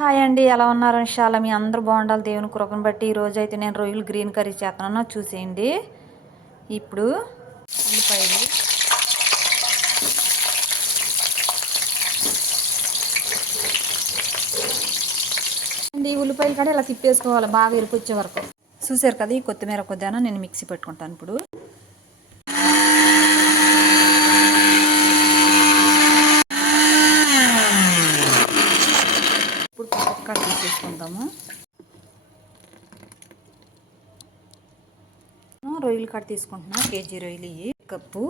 Hi అండి, ఎలా ఉన్నారు? చాలా మీ అందరూ బాగుండాలి దేవుని కృపను బట్టి. ఈరోజు అయితే నేను రొయ్యలు గ్రీన్ కర్రీ చేస్తున్నాను, చూసేయండి. ఇప్పుడు ఉల్లిపాయలు, ఉల్లిపాయలు కూడా ఇలా తిప్పేసుకోవాలి బాగా ఇరుకొచ్చే వరకు. చూసారు కదా, ఈ కొత్తిమీర కొద్దిగా నేను మిక్సీ పెట్టుకుంటాను. ఇప్పుడు పక్కన తీసేసుకుందాము. రొయ్యలు కట్ తీసుకుంటున్నా, కేజీ రొయ్యలు. ఇవి కప్పు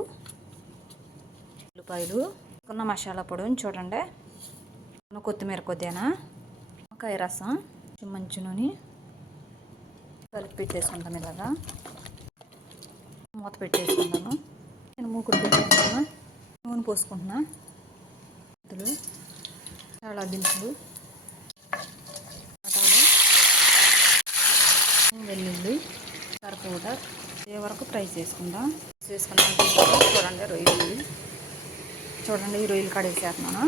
ఉల్లిపాయలు, కొన్న మసాలా పొడి చూడండి, కొత్తిమీర కొద్దిగా, నిమ్మకాయ రసం, మంచి నూనె కలిపి పెట్టేసుకుంటాను. ఇలాగా మూత పెట్టేసుకుంటాను. నేను మూకుడు పెట్టుకుంటాను. నూనె పోసుకుంటున్నా. చాలా దినుసులు, వెల్లుల్లి, పౌడర్ ఏ వరకు ఫ్రై చేసుకుందాం. చూడండి రొయ్యలు, చూడండి ఈ రొయ్యలు కడిగేసేస్తున్నాను.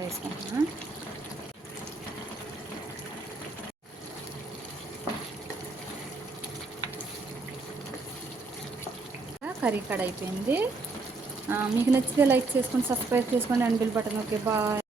వేసుకుంటున్నా. కర్రీ కడ అయిపోయింది. మీకు నచ్చితే లైక్ చేసుకోండి, సబ్స్క్రైబ్ చేసుకోండి and bell button. Okay, bye.